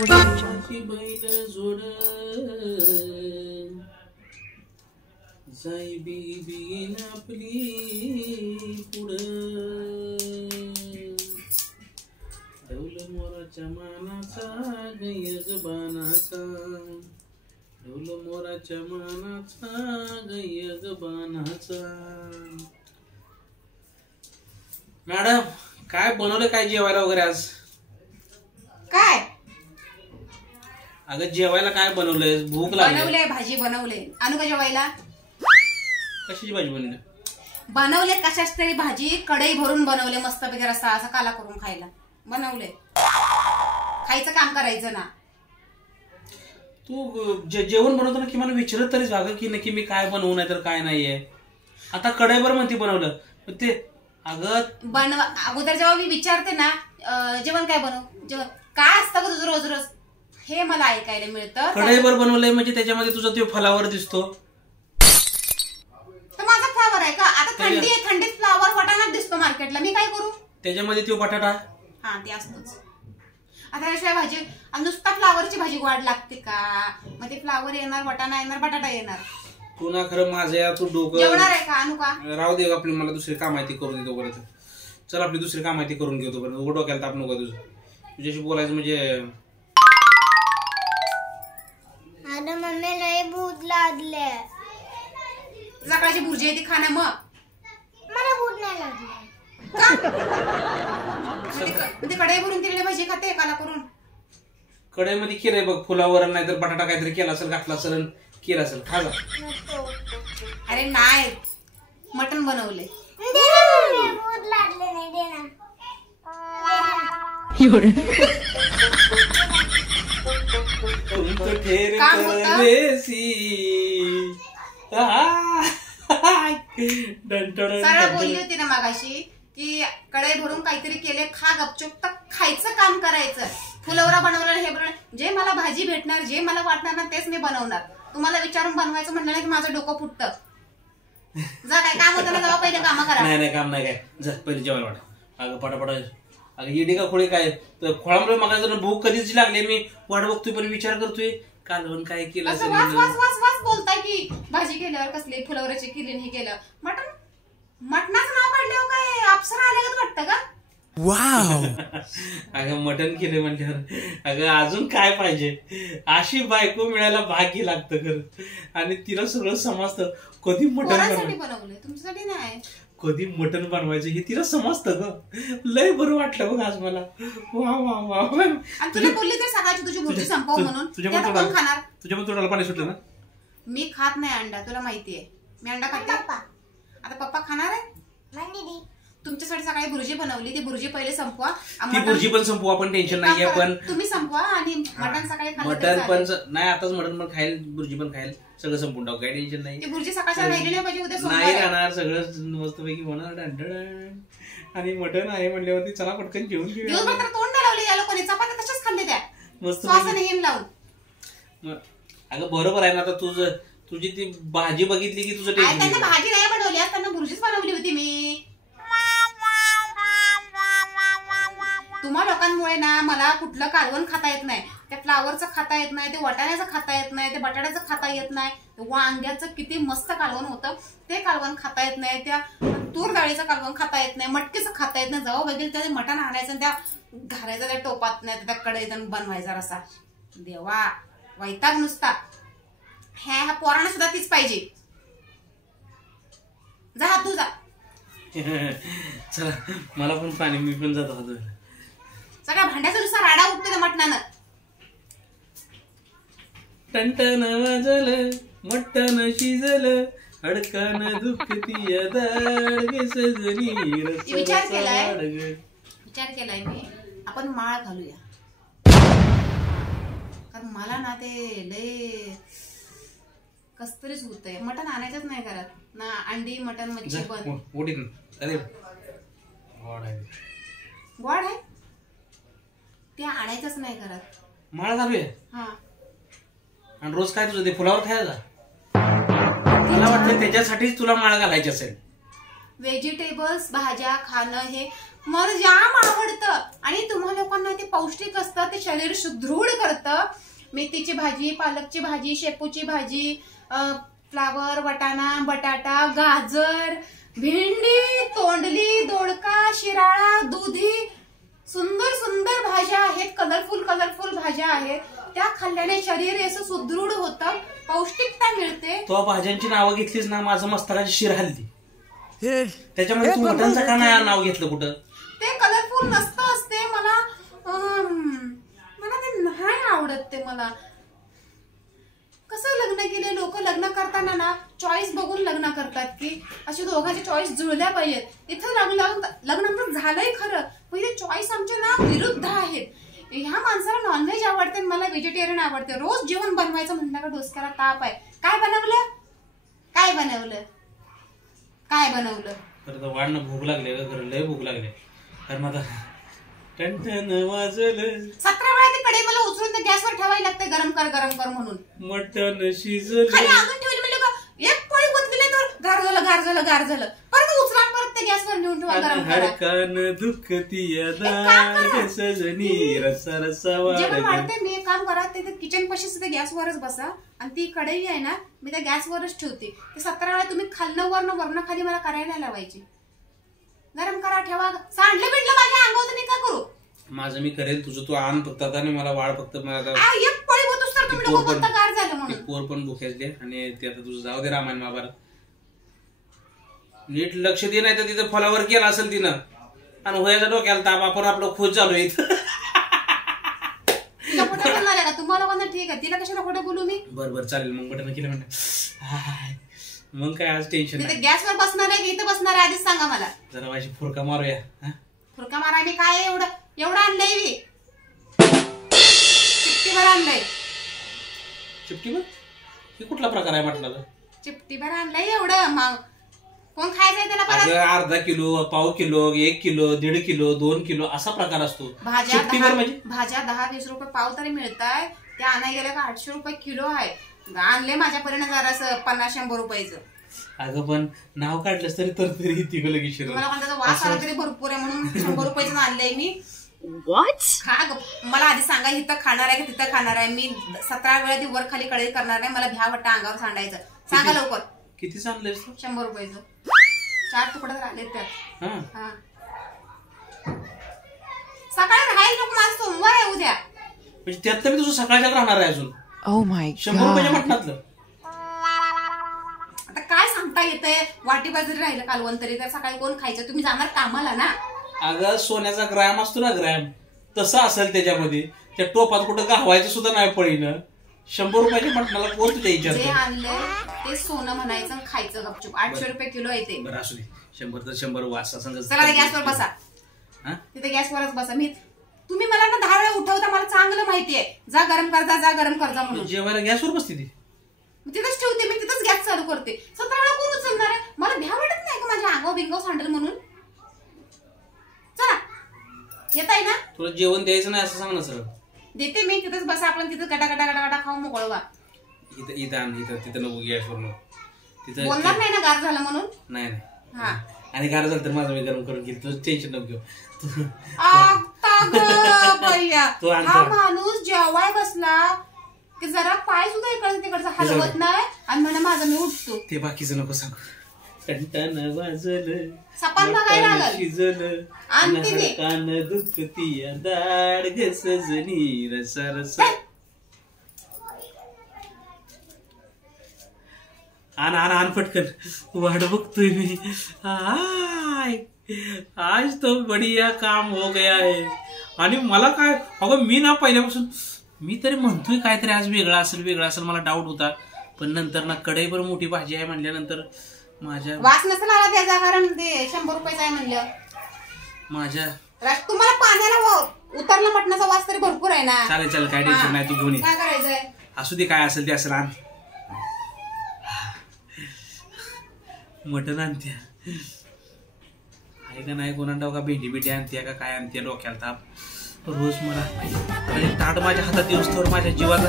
माझी बैल जोड जाई बीन आपली पुढं ढोल मोराच्या मानाचा गयगबानाचा ढोल मोराच्या मानाचा गयगबानाचा। मॅडम काय बनवलं काय जेवायला वगैरे आज? काय अगं जेवायला काय बनवलंय? भूक लागली। बनवले भाजी बनवले। आणू का जेवायला? कशाची भाजी बनवली? बनवले कशाच तरी भाजी कढई भरून बनवले मस्त पैकी रस्सा असा काला करून खायला बनवले। खायचं काम करायचं ना। तू जेवण बनवताना की मला विचारत तरीच वाग की नक्की मी काय बनवू नाही तर काय नाहीये। आता कढईभर म्हणते बनवलं ते अगं बनवा अगोदर जेव्हा मी विचारते ना जेवण काय बनवू जेवण काय असतं का तुझं रोज रोज हे मला ऐकायला मिळतं। कढईभर बनवलंय म्हणजे त्याच्यामध्ये तुझा तो फ्लावर दिसतो। तर माझा फ्लावर आहे का? आता थंडी आहे थंडीत फ्लावर वाटाणा दिसतो मार्केटला मी काय करू? त्याच्यामध्ये तो बटाटा हा ते असतोच। आता याशिवाय भाजी नुसता फ्लावरची भाजी गोड लागते का? मग ते फ्लावर येणार वाटाणा येणार बटाटा येणार। तू ना खरं माझं या तू डोकं जेवणार आहे का? आणू का? राहू दे आपली मला दुसरी काम माहिती करून देतो परत। चल आपली दुसरी काम माहिती करून घेतो परत। डोक्याला ताप नको तुझं तुझ्याशी बोलायचं म्हणजे। आता मम्मी लय भूक लागले। सकाळची भुर्जी आहे ती खाणं मग मला भूक नाही लागली। ते कढई भरून केलेली भाजी खाते काला करून। कढईमध्ये केलंय बघ फुलावर नाही तर बटाटा काहीतरी केला असेल घातला असेल केला असेल खा जा। अरे नाही मटण बनवले। भूक लागले नाही दे ना। काम होतं? सरळ बोलली होती ना मागाशी की कढई भरून काहीतरी केले खा गपचूप तर खायचं काम करायचं। फुलवरा बनवलं हे बनवलं जे मला भाजी भेटणार जे मला वाटणार ना तेच मी बनवणार। तुम्हाला विचारून बनवायचं म्हणलं की माझं डोकं फुटतं। जा काय काम होतं ना तेव्हा पहिले काम करा। नाही काम नाही काय जा पहिले जेवायला वाट। अगं पटापटा अगं येडी का खोळी काय खोळामुळे मला भूक कधीच लागली मी वाट बघतोय पण विचार करतोय कालवण काय केलं असं वास वास वास वास बोलताय की भाजी केल्यावर कसले फुलवराची केली हे केलं मटण मटणाचं नाव काढल्यावर काय अप्सरा आल्यागत वाटतं का? वाव अगं मटण केलं म्हटल्यावर अगं अजून काय पाहिजे? अशी बायको मिळायला भाग्य लागतं खरं आणि तिला सगळं समजतं कधी मटण बनवलंय तुमच्यासाठी नाही कधी मटण बनवायचं हे तिला समजतं ग। लय बरं वाटलं बघ आज मला। वा वा वा तुला बोलली तर सकाळची तुझी भुर्जी संपव म्हणून कोण खाणार? तुझ्या पण तोंडाला पाणी सुटलं ना? मी खात नाही अंडा तुला माहितीये मी अंडा खाते। आता पप्पा खाणार आहे? तुमच्यासाठी सकाळी भुर्जी बनवली ती भुर्जी पहिले संपवा। ती भुर्जी पण संपवा आपण टेन्शन नाहीये पण तुम्ही संपवा आणि मटण सकाळी मटण पण नाही आताच मटण पण खाईल भुर्जी पण खाईल सगळं संपून टाकू काही टेन्शन नाही। ती भुर्जी सकाळच्या राहिली नाही पाहिजे उद्या नाही राहणार सगळं मस्तपैकी होणार आणि मटण आहे म्हणल्यावरती चला पटकन जेवून घेऊया। दिवसभर तोंड लावले या लोकांनी चपात्या तशाच खाल्ले त्या मस्त श्वासाने हिम लावून। अगं बरोबर आहे ना आता तुझी ती भाजी बघितली की तुझं टेन्शन त्यांना भाजी नाही बनवली आज त्यांना भुर्जीच बनवली होती मी। तुम्हा लोकांमुळे ना मला कुठलं कालवण खाता येत नाही। त्या फ्लावरचं खाता येत नाही ते वाटाण्याचं खाता येत नाही ते बटाट्याचं खाता येत नाही वांग्याचं किती मस्त कालवण होतं ते कालवण खाता येत नाही त्या तूर डाळीचं कालवण खाता येत नाही मटकीचं खाता येत नाही जेव्हा बघेल त्या मटण आणायचं त्या घालायचं त्या टोपात नाही त्या कढईत बनवायचा रसा। देवा वैताग नुसता ह्या पोरांना सुद्धा तीच पाहिजे। जा तू जा चला मला पण पाणी मी पण जात होतो। सगळ्या भांड्याचा नुसता राडा उठतो त्या मटणानं। टंटन वाजलं मटण शिजलं अडकान दुखती दाड सजनी विचार केलाय मी आपण माळ घालूया कारण मला ना ते लय कसतरीच होतंय। मटण आणायचंच नाही घरात ना अंडी मटण मच्छी पण गोड आहे ते आणायचंच नाही घरात। माळ घालूया हा आणि रोज काय तुझं ते फुलावर खायचा? मला वाटतं त्याच्यासाठीच तुला माळ घालायची असेल। व्हेजिटेबल्स भाज्या खाणं हे मला जाम आवडतं आणि तुम्हा लोकांना ते पौष्टिक असतं, ते शरीर सुदृढ करतं. मेथीची भाजी, पालकची भाजी, शेपूची भाजी, फ्लावर, वाटाणा, बटाटा, गाजर, भेंडी, तोंडली, दोडका, शिराळा, दुधी, सुंदर सुंदर भाज्या आहेत, कलरफुल भाज्या आहेत. त्या खाल्ल्याने शरीर असं सुदृढ होतं, पौष्टिकता मिळते. तो भाज्यांची नावं घेतलीच ना, माझं मस्तकाची शिर हल्ली. त्याच्यामध्ये तू मटणचं का नाही नाव घेतलं कुठं? ते कलरफुल नसतं असते. मला ते नाही आवडत. ते मला कसं लग्न केले लोक लग्न करताना ना चॉईस बघून लग्न करतात की अशी दोघांची चॉईस जुळल्या पाहिजेत. इथं लग्न झालंय खरं, पण ते चॉईस आमच्या ना विरुद्ध आहेत. ह्या माणसाला नॉनव्हेज आवडते, मला व्हेजिटेरियन आवडते. रोज जेवण बनवायचं म्हणलं का डोसक्याला ताप आहे. काय बनवलं तर वाढणं भूक लागले का? लय भूक लागले. कारण आता टन वाजलं 17 वेळा ती कढई मला उचलून त्या गॅसवर ठेवायला लागते, गरम कर म्हणून. मटण शिजलं खाली अजून ठेवली म्हणजे का एक पोळी गुंतली तर गार झालं परत उचला, परत ते गॅसवर नेऊन ठेवा, गरम करा. हरकान दुखती दार सजनी रसा जेवण वाढते. मी एक काम करा, ते किचन पाशी सुद्धा गॅसवरच बसा आणि ती कढई आहे ना मी त्या गॅसवरच ठेवते. ते 17 वेळा तुम्ही खालनं वरण खाली मला करायला लावायची. गरम करा, ठेवा. सांडलं बिडलं माझ्या अंगावर मी काय करू? माझं मी करेल, तुझं तू आण फक्त आता आणि मला वाढ फक्त. एक पोळी होतोस तर तुम्ही लोक बोलता गार झालं म्हणून. पोर पण भुक्याच दे आणि ते आता तुझं जाऊ दे रामायण महाभारत. नीट लक्ष दे, नाही तर तिथं फलावर केला असेल तिनं आणि होयाचा डोक्याला ताप. आपण आपलं खोज चालू आहे. तिला खोटं बोलणार आहे का? तुम्हाला कोणा ठीक आहे, तिला कशाला खोटं बोलू मी? बरं चालेल. मग बटन केलं म्हणलं मग काय आज टेन्शन नाही. गॅसवर बसणार आहे की इथं बसणार आहे आधीच सांगा मला. जरा माझी फुरका मारूया. फुरका मारा मी काय एवढं आणलंय मी. चिपटीभर आणलंय. चिपटीभर? हे कुठला प्रकार आहे म्हटलं? चिपटीभर आणलंय एवढं. मग कोण खायचंय त्याला परत? अर्धा किलो, पाव किलो, 1 किलो, 1.5 किलो, 2 किलो असा प्रकार असतो. भाज्या 10-20 रुपये पाव तरी मिळताय. त्या आणाय गेल्या का 800 रुपये किलो आहे. आणले माझ्यापर्यंत जरासं 50-100 रुपयाचं. अगं पण नाव काढलंस तरी तरी ती लगेच मला पण त्याचा वास आला तरी भरपूर आहे म्हणून 100 रुपयाचं आणलंय मी. खा मला आधी सांगा, इथं खाणार आहे की तिथं खाणार आहे? मी 17 वेळा ती वर खाली कढई करणार नाही. मला भ्या वाटतं अंगावर सांडायचं. सांगा लवकर. किती सांगलंय? 100 रुपयाचं. 4 तुकडे आले त्यात. हा सकाळी राहील नको, माझं सोमवार आहे उद्या. म्हणजे त्यात तरी तुझं सकाळच्यात राहणार आहे अजून. 100 रुपयाच्या मटणातलं आता काय सांगता येतंय? वाटी बाजरी राहिलं कालवण तरी तर सकाळी कोण खायचं? तुम्ही जाणार कामाला ना. अगं सोन्याचा ग्रॅम असतो ना, ग्रॅम तसं असेल त्याच्यामध्ये. त्या टोपात कुठं गावायचं सुद्धा नाही पळीनं. 100 रुपयाच्या मटणाला कोण तुझ्या जे विचारतं? आणलंय ते सोनं म्हणायचं खायचं गपचूप. 800 रुपये किलो आहे ते. बरं असू दे. 100 तर 100 वासा सांग. चला गॅसवर बसा. तिथे गॅसवरच बसा. तुम्ही मला ना 10 वेळा उठवता, मला चांगलं माहितीये. जा गरम करता म्हणून. जेवायला गॅसवर बसते ती. तिथंच ठेवते मी, तिथंच गॅस चालू करते. 17 वेळा कोण उचलणार आहे? मला भ्या वाटत नाही का माझ्या आगाव बिंगाव सांडेल म्हणून? चला येत आहे ना. तुला जेवण द्यायचं नाही असं सांग ना सरळ. देते मी. तिथंच बसा, आपण तिथं गटा खाऊन मोकळवा. इथं तिथं नको गॅसवर नको. तिथं बोलणार नाही ना गार झालं म्हणून? नाही. हा आणि गार झालं तर माझं मी गरम करून घेईल. तुझं टेन्शन नको घेऊ. हा माणूस जेवाय बसला की जरा पाय सुद्धा इकडचं तिकडचं हलवत नाही आणि म्हणा माझं मी उठतो. ते बाकीचं नको सांगू. टन वाजलं, सपान बघायला लागल. शिजलं, कान दुखती दाड ग सजनी रसा रसा. आण पटकन. वाट बघतोय मी. आज तो बढिया काम हो गया है. आणि मला काय अगं मी ना पहिल्यापासून मी तरी म्हणतोय काहीतरी आज वेगळा असेल मला डाऊट होता. पण नंतर ना कढईभर मोठी भाजी आहे म्हणल्यानंतर माझ्या वास नसेल आला त्याचा, कारण ते 100 रुपयाचा आहे म्हणलं. माझ्या तुम्हाला पाण्याला उतरला मटणाचा वास तरी भरपूर आहे ना. चालेल काय टेन्शन नाही. तू घेऊन ये. काय करायचंय? असू दे, काय असेल ते असेल. आण मटण आणत्या आहे का नाही कोणा ठाऊ का? भेंडी आणत्या का काय आणत्या? डोक्याला ताप रोज. मला ताट माझ्या हातात येऊस तर माझ्या जीवाचा